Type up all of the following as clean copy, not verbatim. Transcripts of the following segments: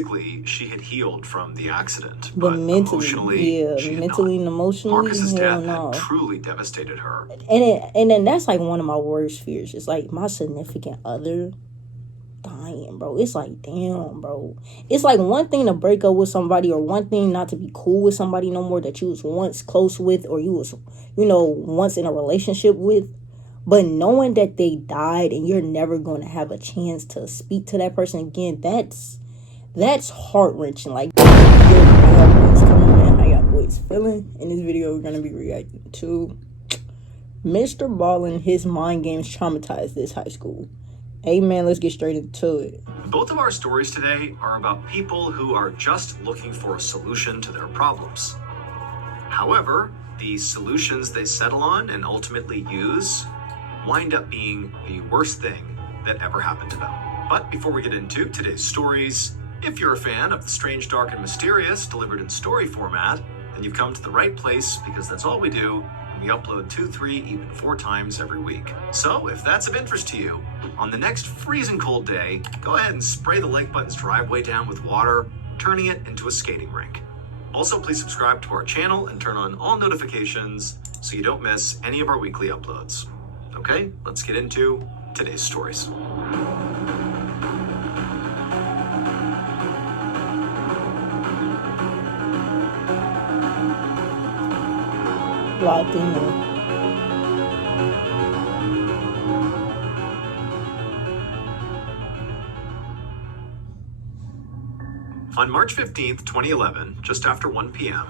physically, she had healed from the accident, but mentally, mentally, and emotionally, Marcus's death had truly devastated her. And then that's like one of my worst fears. It's like my significant other dying, bro. It's like, damn, bro. It's like one thing to break up with somebody, or one thing not to be cool with somebody no more that you was once close with, or you was, once in a relationship with. But knowing that they died and you're never going to have a chance to speak to that person again, that's heart-wrenching. Like, how y'all boys feeling? In this video, we're going to be reacting to MrBallen His mind games traumatized this high school. Hey, man, let's get straight into it. Both of our stories today are about people who are just looking for a solution to their problems. However, the solutions they settle on and ultimately use wind up being the worst thing that ever happened to them. But before we get into today's stories, if you're a fan of the strange, dark, and mysterious delivered in story format, then you've come to the right place, because that's all we do, and we upload 2, 3, even 4 times every week. So if that's of interest to you, on the next freezing cold day, go ahead and spray the Lake Button's driveway down with water, turning it into a skating rink. Also, please subscribe to our channel and turn on all notifications so you don't miss any of our weekly uploads. Okay, let's get into today's stories. Locked in there. On March 15th, 2011, just after 1 p.m.,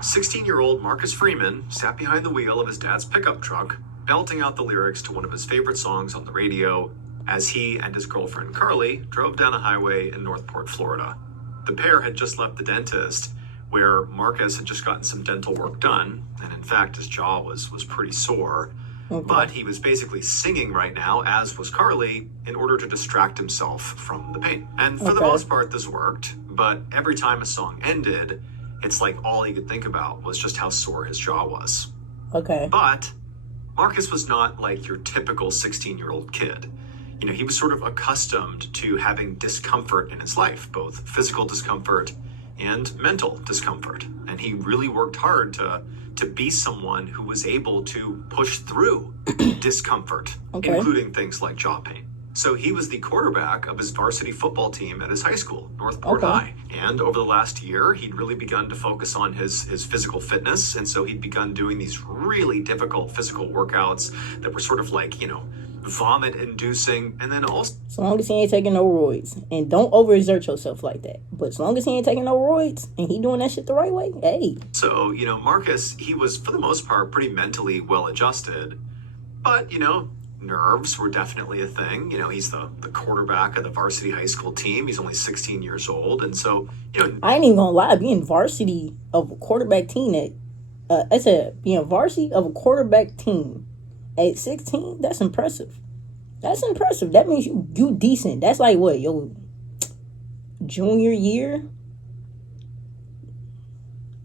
16-year-old Marcus Freeman sat behind the wheel of his dad's pickup truck, belting out the lyrics to one of his favorite songs on the radio as he and his girlfriend Carly drove down a highway in Northport, Florida. The pair had just left the dentist, where Marcus had just gotten some dental work done, and in fact his jaw was pretty sore. Okay. But he was basically singing right now, as was Carly, in order to distract himself from the pain. And for the most part this worked, but every time a song ended, it's like all he could think about was just how sore his jaw was. Okay. But Marcus was not like your typical 16-year-old kid. He was sort of accustomed to having discomfort in his life, both physical discomfort and mental discomfort. And he really worked hard to be someone who was able to push through discomfort, including things like jaw pain. So he was the quarterback of his varsity football team at his high school, Northport High. And over the last year, he'd really begun to focus on his physical fitness. And so he'd begun doing these really difficult physical workouts that were sort of like, vomit-inducing. And then also... As long as he ain't taking no roids. And don't overexert yourself like that. But as long as he ain't taking no roids and he doing that shit the right way, hey. So, Marcus, he was, for the most part, pretty mentally well-adjusted. But, nerves were definitely a thing. He's the quarterback of the varsity high school team. He's only 16 years old. And so, I ain't even gonna lie, being varsity of a quarterback team being varsity of a quarterback team at 16, that's impressive. That's impressive. That means you decent. That's like what, your junior year?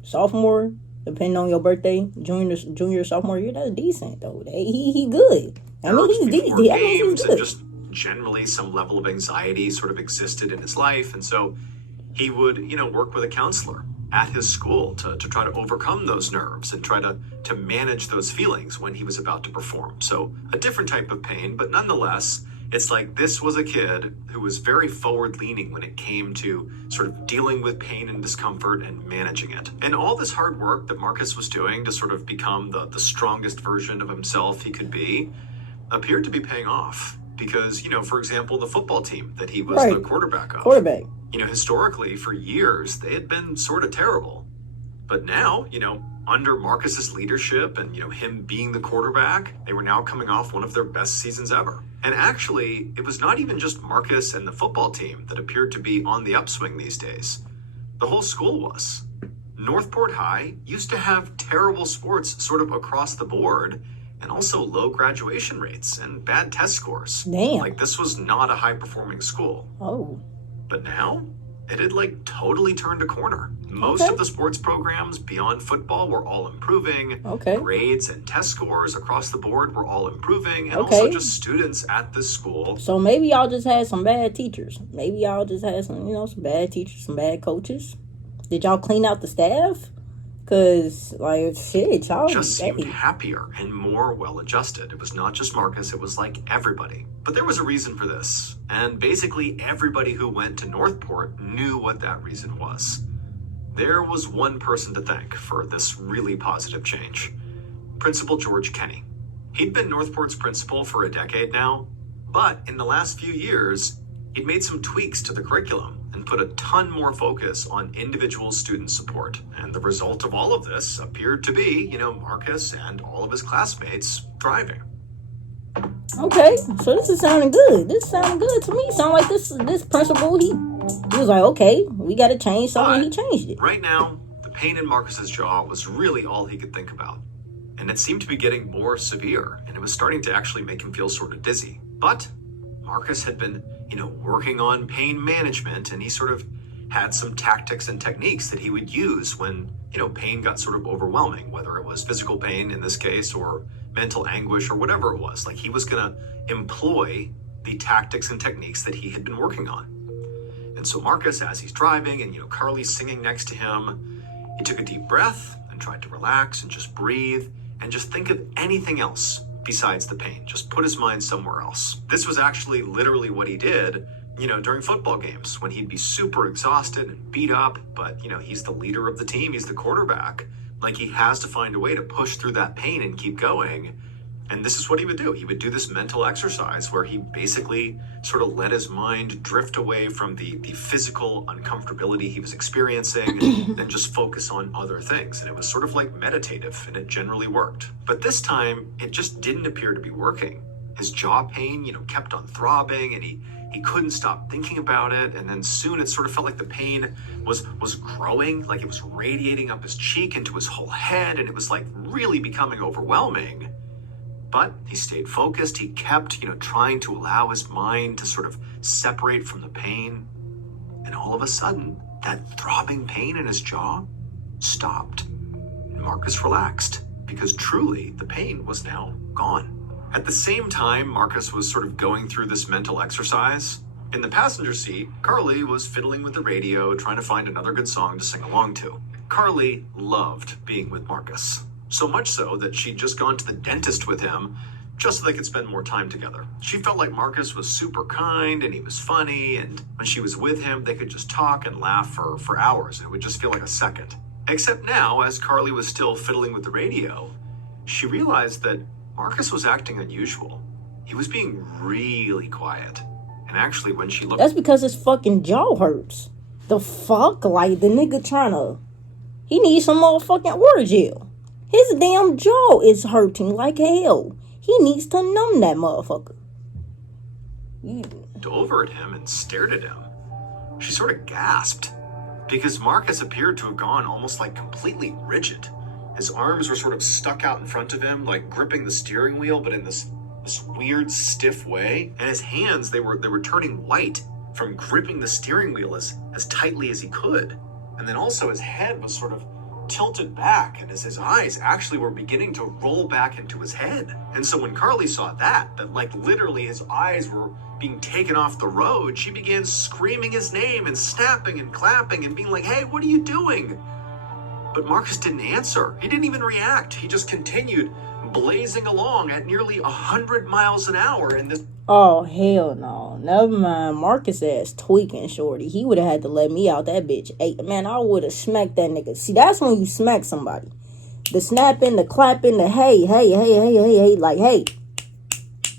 Sophomore? Depending on your birthday, junior, sophomore year, that's decent though. He good. I mean, he's decent. Games and just generally some level of anxiety sort of existed in his life, and so he would, work with a counselor at his school to try to overcome those nerves and try to manage those feelings when he was about to perform. So a different type of pain, but nonetheless, it's like this was a kid who was very forward-leaning when it came to sort of dealing with pain and discomfort and managing it. And all this hard work that Marcus was doing to sort of become the strongest version of himself he could be appeared to be paying off. Because, for example, the football team that he was the quarterback of. Historically, for years, they had been sort of terrible. But now, under Marcus's leadership and, him being the quarterback, they were now coming off one of their best seasons ever. And actually, it was not even just Marcus and the football team that appeared to be on the upswing these days. The whole school was. Northport High used to have terrible sports sort of across the board, and also low graduation rates and bad test scores. Damn. Like, this was not a high-performing school. Oh. But now, it had like totally turned a corner. Most of the sports programs beyond football were all improving. Okay. Grades and test scores across the board were all improving. And also just students at this school. So maybe y'all just had some bad teachers. Maybe y'all just had some, some bad teachers, some bad coaches. Did y'all clean out the staff? Because, like, shit, y'all just seemed happier and more well-adjusted. It was not just Marcus, it was like everybody. But there was a reason for this. And basically everybody who went to Northport knew what that reason was. There was one person to thank for this really positive change. Principal George Kenny. He'd been Northport's principal for a decade now, but in the last few years, he'd made some tweaks to the curriculum and put a ton more focus on individual student support. And the result of all of this appeared to be, Marcus and all of his classmates thriving. Okay, so this is sounding good. This is sounding good to me. Sound like this principal, he was like, okay, we got to change something, and he changed it. Right now, the pain in Marcus's jaw was really all he could think about. And it seemed to be getting more severe, and it was starting to actually make him feel sort of dizzy. But Marcus had been, working on pain management, and he sort of had some tactics and techniques that he would use when, pain got sort of overwhelming, whether it was physical pain in this case or mental anguish or whatever it was. Like he was going to employ the tactics and techniques that he had been working on. And so Marcus, as he's driving and, Carly's singing next to him, he took a deep breath and tried to relax and just breathe and just think of anything else besides the pain. Just put his mind somewhere else. This was actually literally what he did, during football games when he'd be super exhausted and beat up, but, he's the leader of the team. He's the quarterback. Like he has to find a way to push through that pain and keep going. And this is what he would do. He would do this mental exercise where he basically sort of let his mind drift away from the physical uncomfortability he was experiencing and just focus on other things. And it was sort of like meditative, and it generally worked. But this time, it just didn't appear to be working. His jaw pain, kept on throbbing, and he couldn't stop thinking about it. And then soon it sort of felt like the pain was growing, like it was radiating up his cheek into his whole head, and it was like really becoming overwhelming. But he stayed focused. He kept, trying to allow his mind to sort of separate from the pain. And all of a sudden, that throbbing pain in his jaw stopped. And Marcus relaxed because truly the pain was now gone. At the same time, Marcus was sort of going through this mental exercise. In the passenger seat, Carly was fiddling with the radio, trying to find another good song to sing along to. Carly loved being with Marcus. So much so that she'd just gone to the dentist with him just so they could spend more time together. She felt like Marcus was super kind and he was funny, and when she was with him, they could just talk and laugh for hours. It would just feel like a second. Except now, as Carly was still fiddling with the radio, she realized that Marcus was acting unusual. He was being really quiet. And actually, when she looked... That's because his fucking jaw hurts. The fuck? Like, the nigga he needs some motherfucking water gel. His damn jaw is hurting like hell. He needs to numb that motherfucker. Over at him and stared at him. She sort of gasped because Marcus appeared to have gone almost like completely rigid. His arms were sort of stuck out in front of him, like gripping the steering wheel, but in this weird stiff way. And his hands, they were turning white from gripping the steering wheel as tightly as he could. And then also his head was sort of tilted back, and as his eyes actually were beginning to roll back into his head. And so when Carly saw that like literally his eyes were being taken off the road, she began screaming his name and snapping and clapping and being like, hey, what are you doing? But Marcus didn't answer. He didn't even react. He just continued blazing along at nearly 100 miles an hour in this... Oh, hell no. Never mind. Marcus ass tweaking, shorty. He would have had to let me out that bitch. Hey, man, I would have smacked that nigga. See, that's when you smack somebody. The snapping, the clapping, the hey. Like,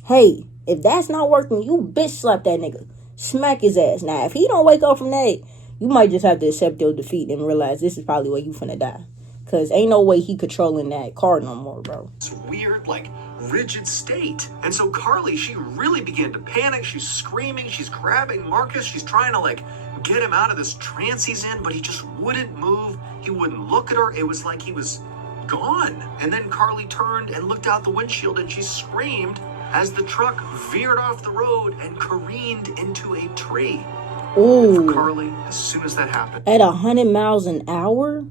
hey. If that's not working, you bitch slap that nigga. Smack his ass. Now, if he don't wake up from that, you might just have to accept your defeat and realize this is probably where you finna die. Because ain't no way he controlling that car no more, bro. It's weird, like, rigid state. And so Carly, she really began to panic. She's screaming. She's grabbing Marcus. She's trying to, like, get him out of this trance he's in, but he just wouldn't move. He wouldn't look at her. It was like he was gone. And then Carly turned and looked out the windshield, and she screamed as the truck veered off the road and careened into a tree. And for Ooh. Carly, as soon as that happened, At 100 miles an hour?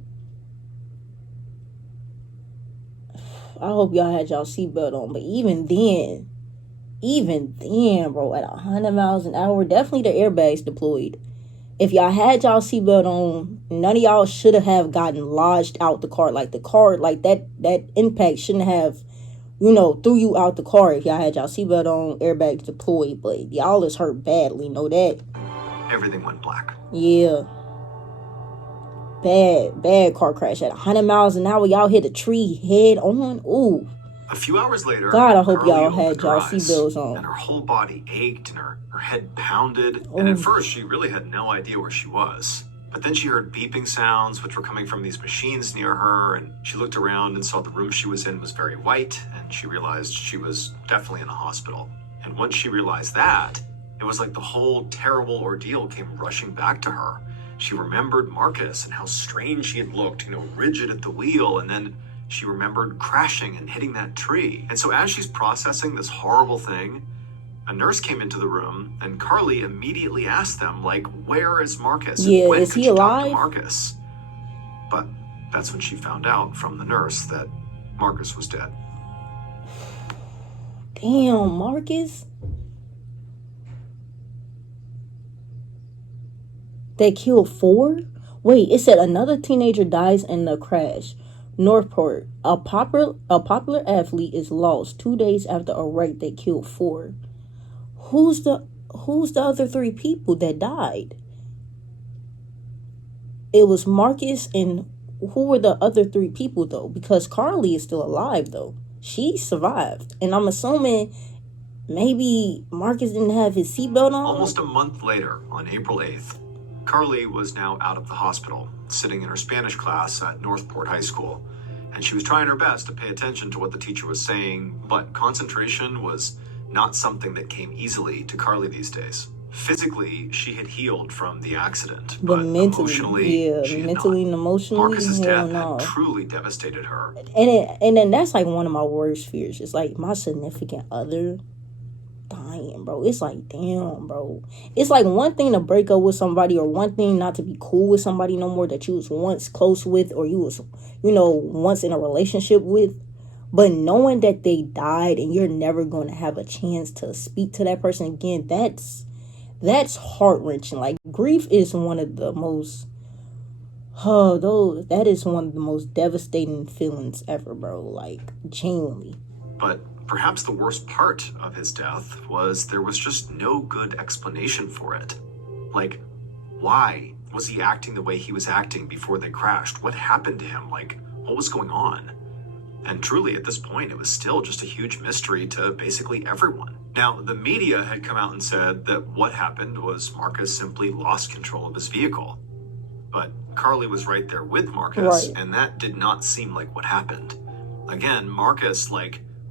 I hope y'all had y'all seatbelt on. But even then, bro, at 100 miles an hour, definitely the airbags deployed. If y'all had y'all seatbelt on, none of y'all should have gotten lodged out the car. Like the car, like that impact shouldn't have, threw you out the car if y'all had y'all seatbelt on, airbags deployed. But y'all is hurt badly, know that. everything went black. Yeah. Bad car crash at 100 miles an hour. Y'all hit a tree head on. Ooh. A few hours later, God, I hope Carly y'all opened had her y'all eyes, seatbelts on. and her whole body ached and her head pounded. And at first, she really had no idea where she was. But then she heard beeping sounds, which were coming from these machines near her, and she looked around and saw the room she was in was very white, and she realized she was definitely in a hospital. And once she realized that, it was like the whole terrible ordeal came rushing back to her. She remembered Marcus and how strange he had looked, rigid at the wheel, and then she remembered crashing and hitting that tree. And so as she's processing this horrible thing, a nurse came into the room, and Carly immediately asked them, like, where is Marcus? Yeah, and when is could he she alive? talk to Marcus? But that's when she found out from the nurse that Marcus was dead. Damn, Marcus. They killed 4? Wait, it said another teenager dies in the crash. Northport, a popular athlete is lost 2 days after a wreck that killed 4. Who's the other 3 people that died? It was Marcus, and who were the other 3 people though? Because Carly is still alive though. She survived, and I'm assuming maybe Marcus didn't have his seatbelt on. Almost a month later, on April 8th, Carly was now out of the hospital, sitting in her Spanish class at Northport High School, and she was trying her best to pay attention to what the teacher was saying, but concentration was not something that came easily to Carly these days. Physically, she had healed from the accident, but emotionally, she had not. And emotionally, Marcus's death had truly devastated her. And then that's like one of my worst fears. It's like my significant other dying, bro. It's like, damn, bro. It's like one thing to break up with somebody, or one thing not to be cool with somebody no more that you was once close with, or you was, once in a relationship with. But knowing that they died and you're never going to have a chance to speak to that person again, that's heart-wrenching. Like, grief is one of the most, that is one of the most devastating feelings ever, bro. Like, genuinely. But perhaps the worst part of his death was there was just no good explanation for it. Like, why was he acting the way he was acting before they crashed? What happened to him? Like, what was going on? And truly, at this point, it was still just a huge mystery to basically everyone. Now, the media had come out and said that what happened was Marcus simply lost control of his vehicle. But Carly was right there with Marcus, and that did not seem like what happened. Again, Marcus,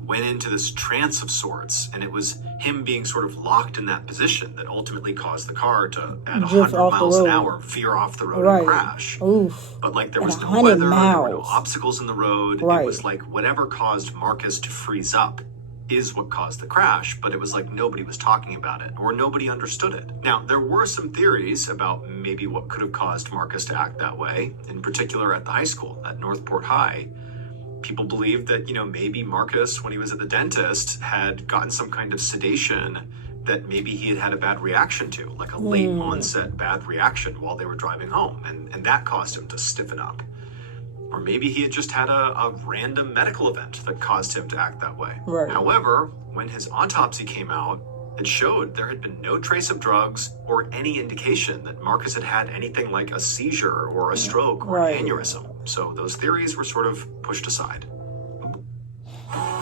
went into this trance of sorts, and it was him being sort of locked in that position that ultimately caused the car to, at 100 miles an hour, veer off the road and crash. Oof. But there was no weather, there were no obstacles in the road. It was like whatever caused Marcus to freeze up is what caused the crash, but it was like nobody was talking about it, or nobody understood it. Now, there were some theories about maybe what could have caused Marcus to act that way, in particular at the high school, at Northport High. People believed that, maybe Marcus, when he was at the dentist, had gotten some kind of sedation that maybe he had had a bad reaction to, like a late onset bad reaction while they were driving home, and that caused him to stiffen up. Or maybe he had just had a random medical event that caused him to act that way. However, when his autopsy came out, it showed there had been no trace of drugs or any indication that Marcus had had anything like a seizure or a stroke or an aneurysm. So those theories were sort of pushed aside.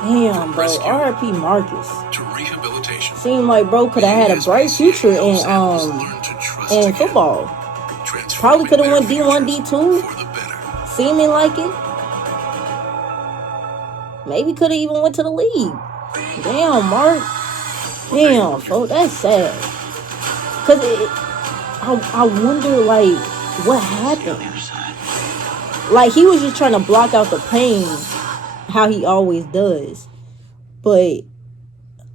Damn, bro. R.I.P. Marcus. To rehabilitation. Seemed like bro could have had a bright future in football. Probably could have went D1, D2. Seeming like it. Maybe could have even went to the league. Damn, Mark. Damn, bro, that's sad. Cause I wonder, what happened? Like, he was just trying to block out the pain, how he always does. But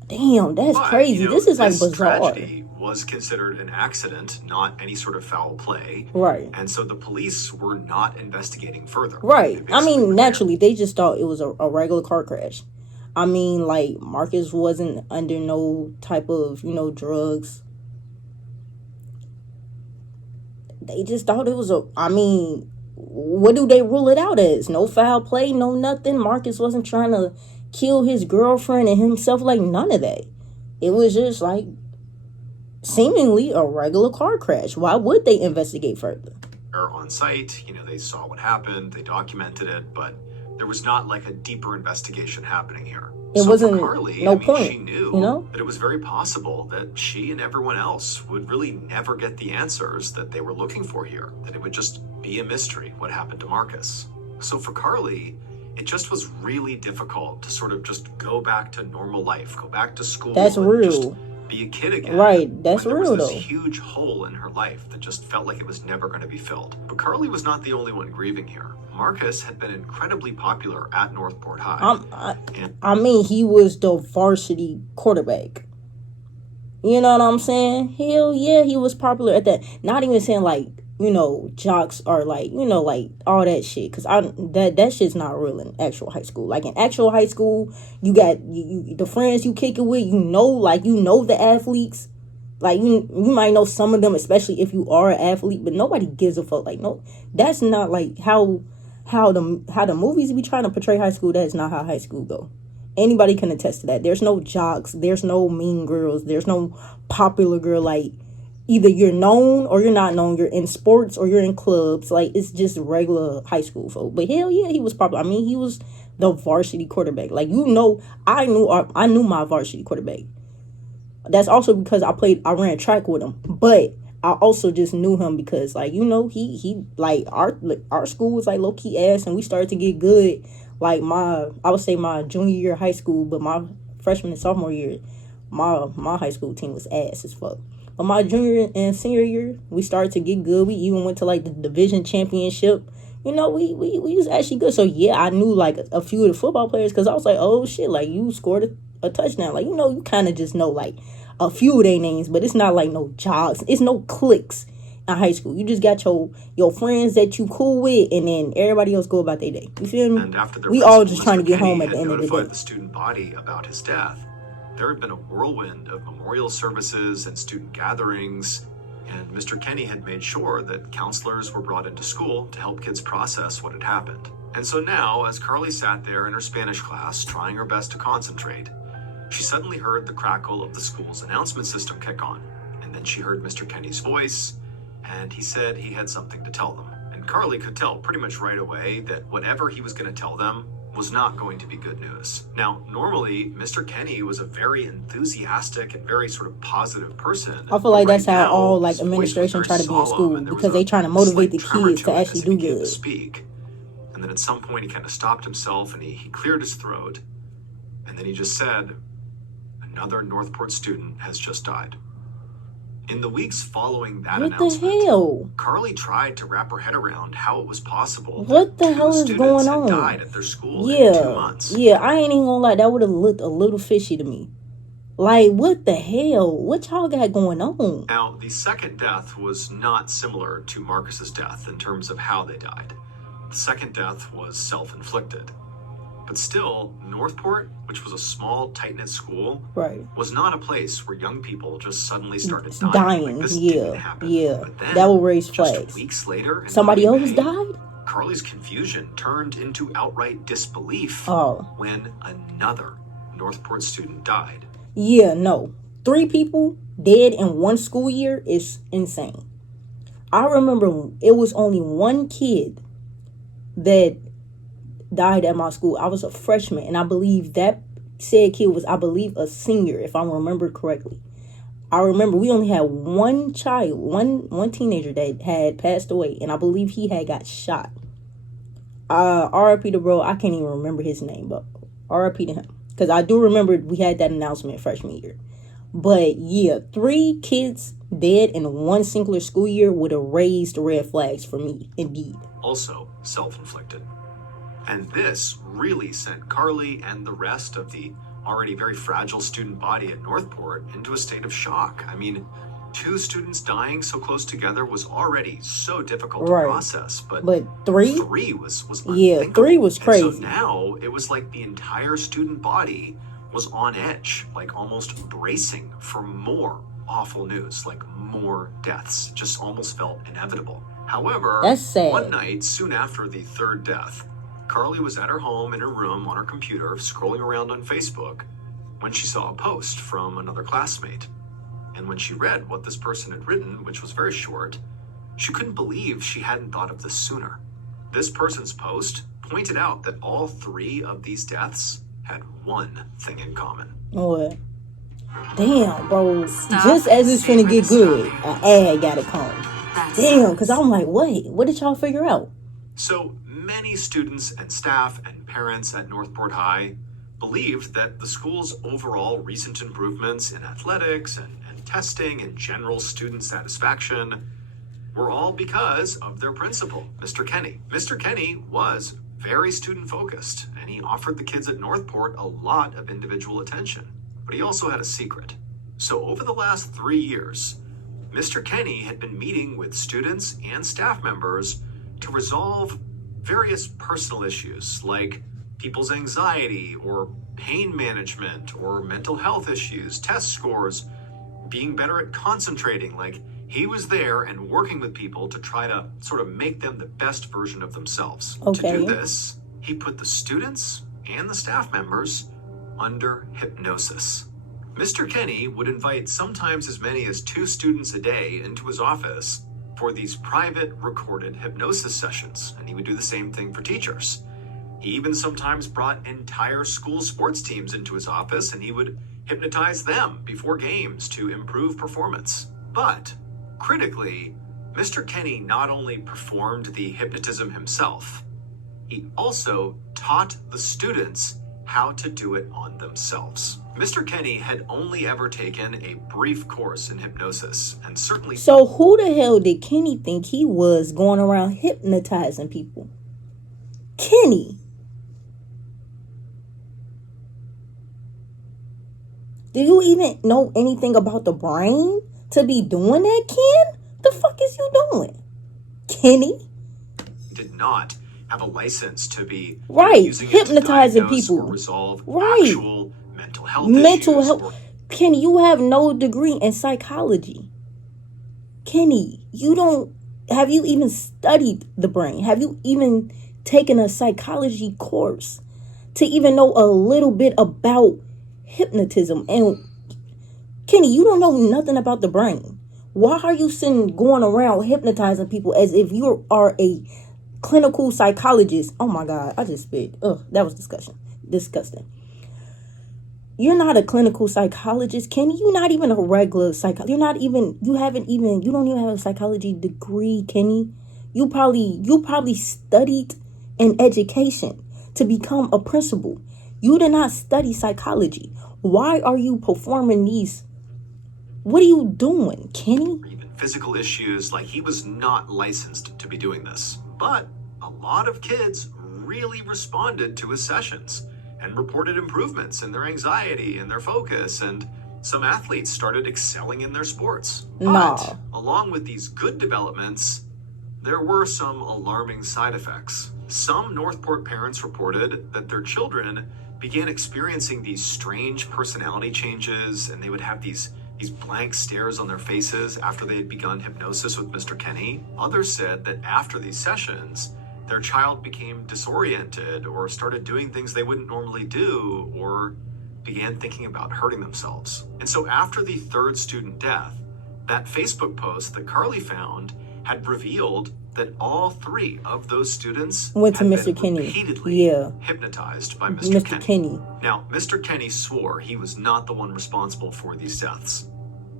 damn, that's crazy. This is bizarre. Tragedy was considered an accident, not any sort of foul play. Right. And so the police were not investigating further. Right. I mean, They naturally, they just thought it was a regular car crash. I mean, like, Marcus wasn't under no type of, drugs. They just thought it was what do they rule it out as? No foul play, no nothing. Marcus wasn't trying to kill his girlfriend and himself, like, none of that. It was just, like, seemingly a regular car crash. Why would they investigate further? on site, they saw what happened, they documented it, but there was not like a deeper investigation happening here. It wasn't Carly, no point. She knew that it was very possible that she and everyone else would really never get the answers that they were looking for here, that it would just be a mystery what happened to Marcus. So for Carly, it just was really difficult to sort of just go back to normal life, go back to school. That's real. Just be a kid again. Right, that's real, though. There was this huge hole in her life that just felt like it was never going to be filled. But Carly was not the only one grieving here. Marcus had been incredibly popular at Northport High. I mean, he was the varsity quarterback. You know what I'm saying? Hell yeah, he was popular at that. Not even saying like, jocks are like, like all that shit. Because that shit's not real in actual high school. Like in actual high school, you got the friends you kick it with, the athletes. Like you might know some of them, especially if you are an athlete, but nobody gives a fuck. Like, no, that's not like how the movies be trying to portray high school. That's not how high school go. Anybody can attest to that. There's no jocks, there's no mean girls, there's no popular girl. Like, either you're known or you're not known, you're in sports or you're in clubs. Like, it's just regular high school folk. But hell yeah, he was popular. I mean, he was the varsity quarterback. Like, I knew my varsity quarterback. That's also because I ran track with him. But I also just knew him because, like, he like our school was like low key ass, and we started to get good. Like I would say my junior year of high school, but my freshman and sophomore year, my high school team was ass as fuck. But my junior and senior year, we started to get good. We even went to like the division championship. We was actually good. So yeah, I knew like a few of the football players because I was like, oh shit, like you scored a touchdown. Like, you kind of just know like a few of their names, but it's not like no jobs. It's no cliques in high school. You just got your friends that you cool with, and then everybody else go about their day. You feel me? And after we all just trying to get home at the end of the day. The student body about his death. There had been a whirlwind of memorial services and student gatherings, and Mr. Kenny had made sure that counselors were brought into school to help kids process what had happened. And so now, as Carly sat there in her Spanish class, trying her best to concentrate, she suddenly heard the crackle of the school's announcement system kick on. And then she heard Mr. Kenny's voice, and he said he had something to tell them. And Carly could tell pretty much right away that whatever he was going to tell them was not going to be good news. Now, normally, Mr. Kenny was a very enthusiastic and very sort of positive person. I feel like that's how all like administration try to be in school, because they trying to motivate the kids to actually do good. And then at some point he kind of stopped himself and he cleared his throat. And then he just said, another Northport student has just died. In the weeks following that announcement, what the hell? Carly tried to wrap her head around how it was possible. What the hell is going on? Died at their school in 2 months. Yeah, I ain't even gonna lie, that would have looked a little fishy to me. Like, what the hell? What y'all got going on? Now, the second death was not similar to Marcus's death in terms of how they died. The second death was self-inflicted. But still, Northport, which was a small, tight-knit school, was not a place where young people just suddenly started dying. Like, this didn't happen. But then, that will raise flags. Just weeks later, somebody else died? Carly's confusion turned into outright disbelief when another Northport student died. Yeah, no. 3 people dead in 1 school year is insane. I remember it was only 1 kid that died at my school. I was a freshman, and I believe that said kid was, a senior, if I remember correctly. I remember we only had 1 child, one teenager that had passed away, and I believe he had got shot. R.I.P. to bro, I can't even remember his name, but R.I.P. to him. Because I do remember we had that announcement freshman year. But yeah, 3 kids dead in 1 singular school year would have raised red flags for me, indeed. Also self-inflicted. And this really sent Carly and the rest of the already very fragile student body at Northport into a state of shock. I mean, 2 students dying so close together was already so difficult Right. to process, but three? 3 was unthinkable. Yeah, 3 was crazy. And so now it was like the entire student body was on edge, like almost bracing for more awful news, like more deaths. Just almost felt inevitable. However, That's sad. one night, soon after the 3rd death, Carly was at her home in her room on her computer, scrolling around on Facebook, when she saw a post from another classmate. And when she read what this person had written, which was very short, she couldn't believe she hadn't thought of this sooner. This person's post pointed out that all 3 of these deaths had one thing in common. What? Damn, bro. Just as it's finna get good, an ad gotta come. Damn, because I'm like, wait, what did y'all figure out? So many students and staff and parents at Northport High believed that the school's overall recent improvements in athletics and testing and general student satisfaction were all because of their principal, Mr. Kenny. Mr. Kenny was very student-focused, and he offered the kids at Northport a lot of individual attention. But he also had a secret. So over the last 3 years, Mr. Kenny had been meeting with students and staff members to resolve various personal issues like people's anxiety or pain management or mental health issues, test scores, being better at concentrating. Like, he was there and working with people to try to sort of make them the best version of themselves. Okay. To do this, he put the students and the staff members under hypnosis. Mr. Kenny would invite sometimes as many as 2 students a day into his office for these private recorded hypnosis sessions, and he would do the same thing for teachers. He even sometimes brought entire school sports teams into his office, and he would hypnotize them before games to improve performance. But critically, Mr. Kenny not only performed the hypnotism himself, he also taught the students how to do it on themselves. Mr. Kenny had only ever taken a brief course in hypnosis, and certainly... So who the hell did Kenny think he was going around hypnotizing people? Kenny. Do you even know anything about the brain to be doing that, Ken? The fuck is you doing? Kenny? Did not have a license to be using hypnotizing it to people or resolve actual mental health issues. Kenny, you have no degree in psychology. Kenny, have you even studied the brain? Have you even taken a psychology course to even know a little bit about hypnotism? And Kenny, you don't know nothing about the brain. Why are you going around hypnotizing people as if you are a clinical psychologist? Oh my God, I just spit. Ugh, that was disgusting. You're not a clinical psychologist, Kenny. You're not even a regular psychologist. You don't even have a psychology degree, Kenny. You probably studied in education to become a principal. You did not study psychology. Why are you performing these? What are you doing, Kenny? Even physical issues, like he was not licensed to be doing this. But a lot of kids really responded to his sessions and reported improvements in their anxiety and their focus, and some athletes started excelling in their sports. But along with these good developments, there were some alarming side effects. Some Northport parents reported that their children began experiencing these strange personality changes, and they would have these blank stares on their faces after they had begun hypnosis with Mr. Kenny. Others said that after these sessions, their child became disoriented or started doing things they wouldn't normally do or began thinking about hurting themselves. And so after the 3rd student death, that Facebook post that Carly found had revealed that all 3 of those students went to had Mr. been Kenny. Repeatedly hypnotized by Mr. Kenny. Now, Mr. Kenny swore he was not the one responsible for these deaths,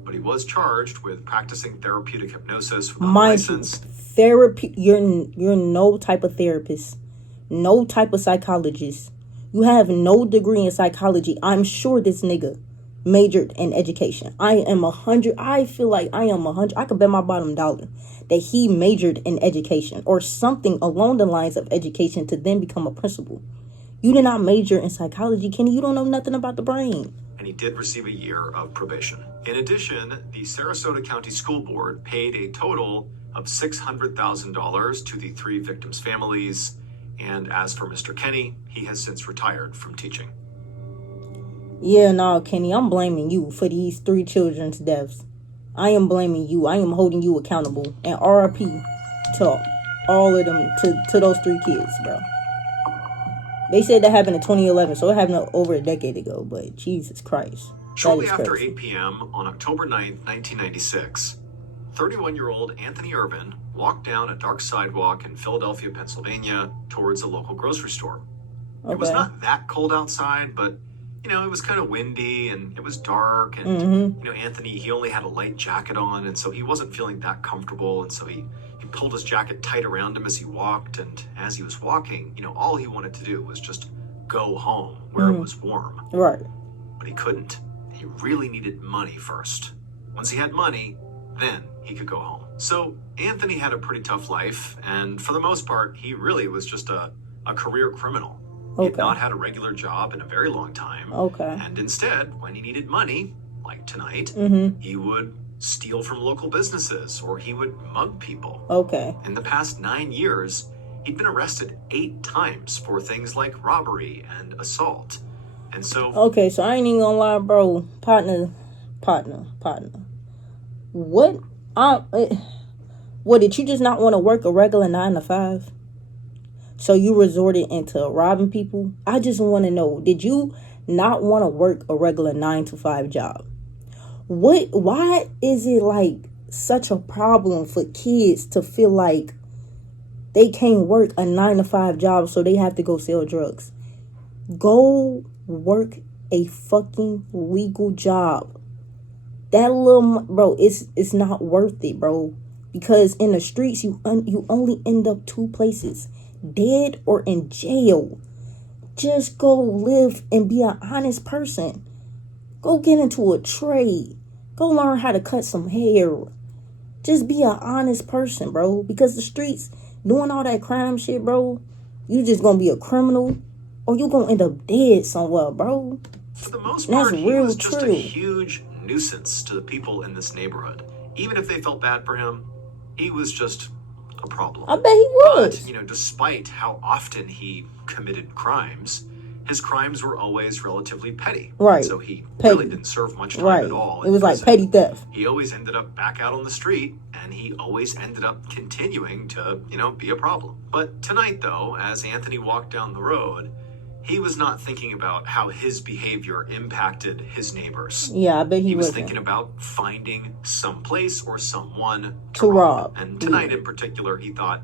but he was charged with practicing therapeutic hypnosis without a license. Therapy, you're no type of therapist, no type of psychologist. You have no degree in psychology. I'm sure this nigga majored in education. I feel like I am 100. I could bet my bottom dollar that he majored in education or something along the lines of education to then become a principal. You did not major in psychology, Kenny. You don't know nothing about the brain. and he did receive a year of probation. In addition, the Sarasota County School Board paid a total of $600,000 to the 3 victims' families. And as for Mr. Kenny, he has since retired from teaching. Yeah, no, Kenny, I'm blaming you for these 3 children's deaths. I am blaming you. I am holding you accountable. And RIP to all of them, to those 3 kids, bro. They said that happened in 2011, so it happened over a decade ago, but Jesus Christ. Shortly after 8 p.m. on October 9th, 1996, 31-year-old Anthony Irvin walked down a dark sidewalk in Philadelphia, Pennsylvania, towards a local grocery store. Okay. It was not that cold outside, but, you know, it was kind of windy and it was dark. And, you know, Anthony, he only had a light jacket on, and so he wasn't feeling that comfortable. And so he pulled his jacket tight around him as he walked. And as he was walking, you know, all he wanted to do was just go home where it was warm. Right. But he couldn't. He really needed money first. Once he had money, then he could go home. So Anthony had a pretty tough life, and for the most part, he really was just a career criminal. Okay. He had not had a regular job in a very long time. Okay. And instead, when he needed money, like tonight, he would steal from local businesses or he would mug people. Okay. In the past 9 years, he'd been arrested 8 times for things like robbery and assault. And so... Okay, so I ain't even gonna lie, bro. Partner. What did you just not want to work a regular 9 to 5? So you resorted into robbing people? I just want to know, did you not want to work a regular 9 to 5 job? Why is it like such a problem for kids to feel like they can't work a 9 to 5 job, so they have to go sell drugs? Go work a fucking legal job. That little, bro, it's not worth it, bro. Because in the streets, you only end up 2 places: dead or in jail. Just go live and be an honest person. Go get into a trade. Go learn how to cut some hair. Just be an honest person, bro. Because the streets, doing all that crime shit, bro, you just gonna be a criminal, or you gonna end up dead somewhere, bro. For the most part, he was just a huge nuisance to the people in this neighborhood. Even if they felt bad for him, he was just a problem. I bet he was. But, you know, despite how often he committed crimes, his crimes were always relatively petty. Right. So he really didn't serve much time at all. It was like petty theft. He always ended up back out on the street, and he always ended up continuing to, you know, be a problem. But tonight, though, as Anthony walked down the road, he was not thinking about how his behavior impacted his neighbors. Yeah, I bet he was thinking about finding some place or someone to rob. And tonight in particular, he thought,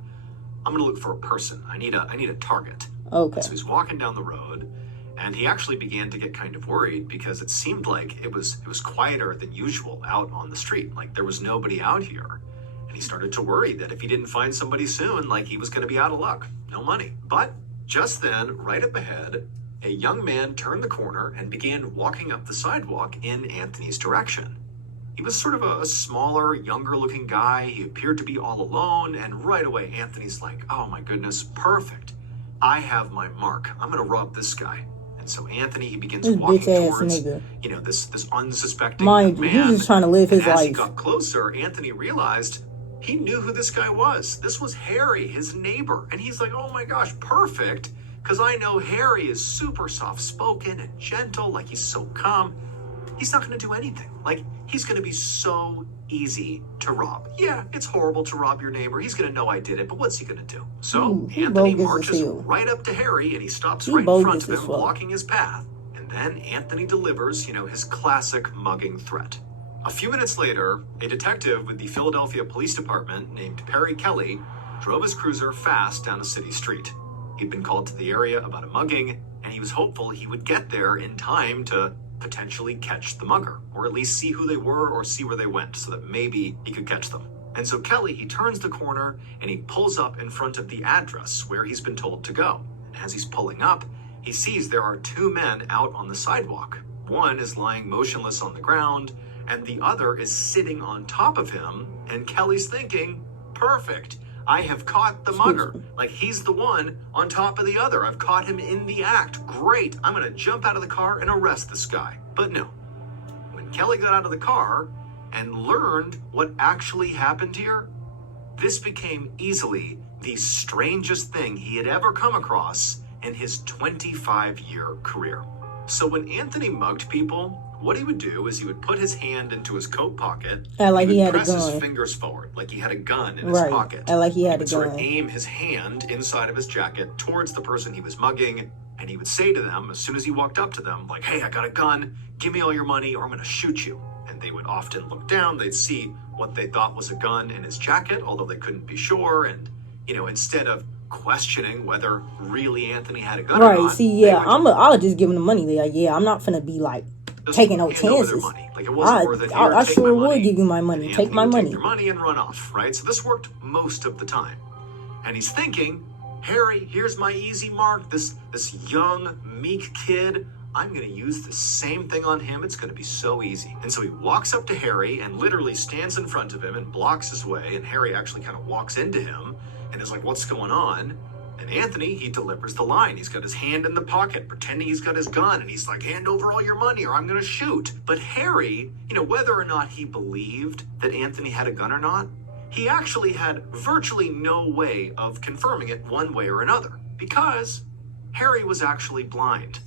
I'm going to look for a person. I need a target. Okay. So he's walking down the road, and he actually began to get kind of worried because it seemed like it was quieter than usual out on the street. Like there was nobody out here. And he started to worry that if he didn't find somebody soon, like he was going to be out of luck. No money. But just then, right up ahead, a young man turned the corner and began walking up the sidewalk in Anthony's direction. He was sort of a smaller, younger-looking guy. He appeared to be all alone, and right away, Anthony's like, oh my goodness, perfect. I have my mark. I'm going to rob this guy. And so Anthony, he begins walking towards, you know, this unsuspecting man. He was just trying to live his life. As he got closer, Anthony realized he knew who this guy was. This was Harry, his neighbor. And he's like, oh my gosh, perfect. Because I know Harry is super soft-spoken and gentle, like he's so calm. He's not going to do anything. Like, he's going to be so easy to rob. Yeah, it's horrible to rob your neighbor. He's going to know I did it, but what's he going to do? So Anthony marches right up to Harry, and he stops right in front of him, blocking his path. And then Anthony delivers, you know, his classic mugging threat. A few minutes later, a detective with the Philadelphia Police Department named Perry Kelly drove his cruiser fast down a city street. He'd been called to the area about a mugging, and he was hopeful he would get there in time to potentially catch the mugger, or at least see who they were or see where they went so that maybe he could catch them. And so Kelly, he turns the corner and he pulls up in front of the address where he's been told to go. And as he's pulling up, he sees there are 2 men out on the sidewalk. One is lying motionless on the ground, and the other is sitting on top of him. And Kelly's thinking, perfect. I have caught the mugger. Like, he's the one on top of the other. I've caught him in the act. Great. I'm going to jump out of the car and arrest this guy. But no. When Kelly got out of the car and learned what actually happened here, this became easily the strangest thing he had ever come across in his 25-year career. So when Anthony mugged people, what he would do is he would put his hand into his coat pocket, like he had a press his gun. fingers forward, like he had a gun in his pocket. Like he had He a would sort of gun. aim his hand inside of his jacket towards the person he was mugging, and he would say to them, as soon as he walked up to them, like, hey, I got a gun, give me all your money or I'm going to shoot you. And they would often look down, they'd see what they thought was a gun in his jacket, although they couldn't be sure, and, you know, instead of questioning whether really Anthony had a gun or not. See, yeah, I'll just give him the money. Like, yeah, I'm not finna be like taking no chances. Like, it wasn't worth it. I sure would give you my money. Take my money. Take your money and run off, right? So this worked most of the time. And he's thinking, Harry, here's my easy mark. This young, meek kid, I'm going to use the same thing on him. It's going to be so easy. And so he walks up to Harry and literally stands in front of him and blocks his way. And Harry actually kind of walks into him and is like, what's going on? And Anthony, he delivers the line. He's got his hand in the pocket, pretending he's got his gun. And he's like, hand over all your money or I'm going to shoot. But Harry, you know, whether or not he believed that Anthony had a gun or not, he actually had virtually no way of confirming it one way or another. Because Harry was actually blind.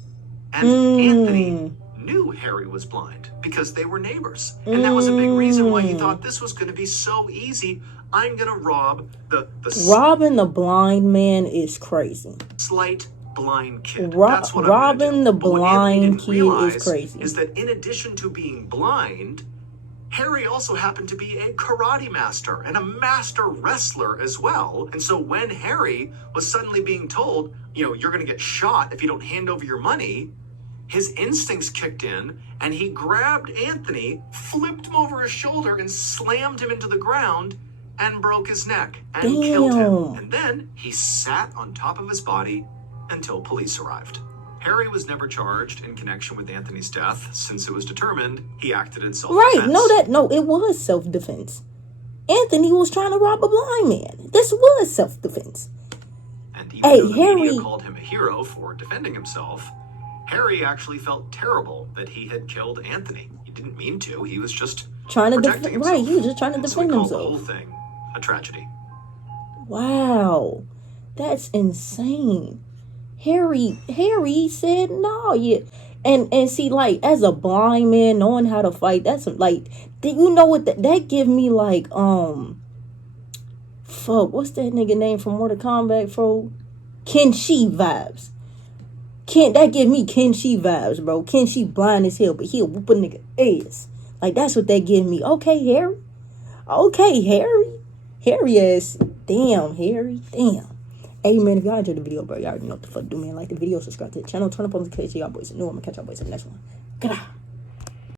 And Anthony knew Harry was blind because they were neighbors. And that was a big reason why he thought this was going to be so easy. I'm going to rob the robbing the blind man is crazy. Slight blind kid. That's what robbing the blind kid is crazy. Is that in addition to being blind, Harry also happened to be a karate master and a master wrestler as well. And so when Harry was suddenly being told, you know, you're going to get shot if you don't hand over your money, his instincts kicked in and he grabbed Anthony, flipped him over his shoulder and slammed him into the ground and broke his neck and killed him. And then he sat on top of his body until police arrived. Harry was never charged in connection with Anthony's death since it was determined he acted in self-defense. No, it was self-defense. Anthony was trying to rob a blind man. This was self-defense. And even though the media called him a hero for defending himself, Harry actually felt terrible that he had killed Anthony. He didn't mean to. He was just trying to defend himself. Right, he was just trying to defend himself. The whole thing a tragedy. Wow. That's insane. Harry said no, yeah. And see, like, as a blind man, knowing how to fight, that's like, you know what, that give me like, fuck, what's that nigga name from Mortal Kombat, bro? Kenshi vibes. That give me Kenshi vibes, bro. Kenshi blind as hell, but he'll whoop a nigga ass. Like, that's what that give me. Okay, Harry. Harry ass. Damn, Harry. Damn. Hey, man, if y'all enjoyed the video, bro, y'all already know what the fuck to do, man. Like the video, subscribe to the channel, turn up on the notifications. Y'all boys new. I'm gonna catch y'all boys in the next one. Good night.